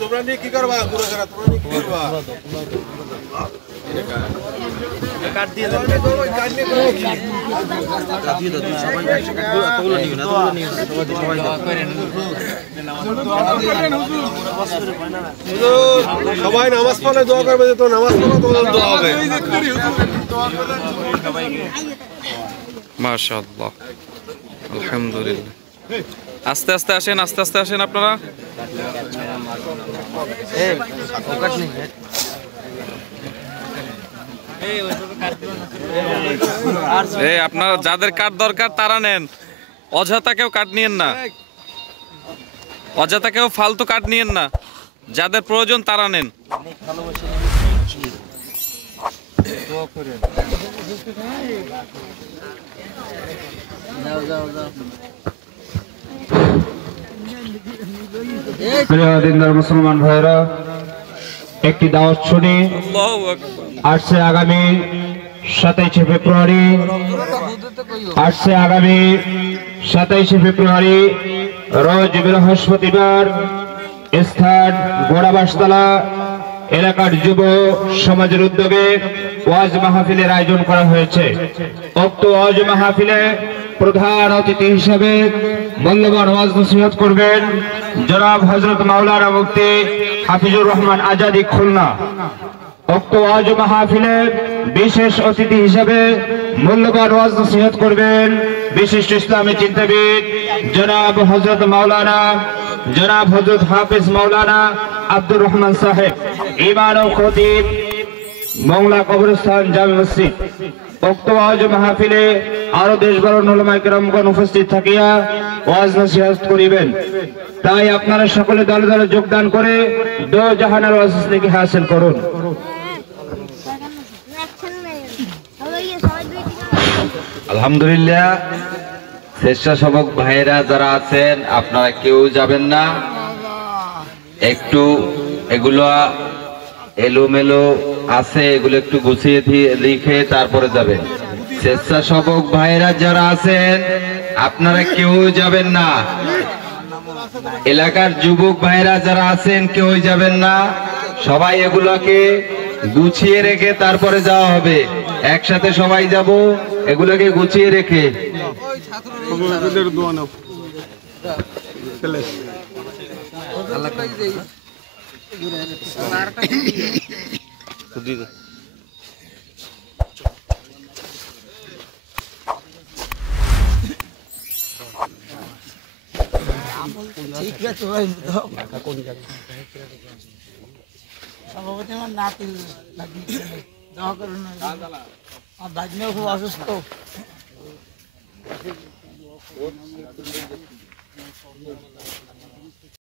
তোমরা নিয়ে কি করবা? তোমরা নিয়ে কি করবা? কাট দিয়ে দাও, কাট দিয়ে দাও, কাট দিয়ে দাও। সবাই তোগুলো নিও না, তোগুলো নিও না, সবাই দাও। সবাই নামাজ পড়লে দোয়া করবে, তো নামাজ পড়ো তোমাদের দোয়া হবে। মাশাআল্লাহ, আলহামদুলিল্লাহ। আস্তে আস্তে আসেন, আস্তে আস্তে আসেন আপনারা। আপনারা যাদের কাঠ দরকার তারা নেন, অযথা কেউ কাঠ নিয়েন না, অযথা কেউ ফালতু কাঠ নিয়েন না, যাদের প্রয়োজন তারা নেন। মুসলমান ভাইরা, একটি দাওয়াত শুনি। আসছে আগামী 27 ফেব্রুয়ারি, আসছে আগামী 27 ফেব্রুয়ারি রোজ বৃহস্পতিবার, স্থান গোড়াবাসতলা, এলাকার যুব সমাজের উদ্যোগে ওয়াজ মাহফিলের আয়োজন করা হয়েছে। উক্ত ওয়াজ মাহফিলে প্রধান অতিথি হিসেবে মূল্যবান ওয়াজ নসিহত করবেন জনাব হযরত মাওলানা মুফতি হাফিজুর রহমান আজাদী খুলনা। উক্ত ওয়াজ মাহফিলে বিশেষ অতিথি হিসেবে মূল্যবান ওয়াজ নসিহত করবেন বিশিষ্ট ইসলামী চিন্তাবিদ জনাব হযরত হাফিজ মাওলানা আব্দুর রহমান সাহেব, ইমাম ও খতিব, মংলা কবরস্থান জামে মসজিদ। উক্ত ওয়াজ মাহফিলে আরো দেশবরণ উলামায়ে কেরামগণ উপস্থিত থাকিয়া ওয়াজ নসিহত করিবেন। তাই আপনারা সকলে দলে দলে যোগদান করে দো জাহানের ওয়াজ নেকি হাসিল করুন। আলহামদুলিল্লাহ। স্বেচ্ছাসেবক ভাইয়েরা যারা আছেন আপনারা কেউ যাবেন না, একটু এগুলো এলোমেলো আছে, এগুলো একটু গুছিয়ে লিখে তারপরে যাবেন। স্বেচ্ছাসেবক ভাইয়েরা যারা আছেন আপনারা কেউ যাবেন না, এলাকার যুবক ভাইয়েরা যারা আছেন কেউ যাবেন না, সবাই এগুলোকে গুছিয়ে রেখে তারপরে যাওয়া হবে। একসাথে সবাই যাব, এগুলোকে গুছিয়ে রেখে। সভাপতি আমার নাতি দোয়া করুন, আমার ভাগ্নেও খুব অসুস্থ।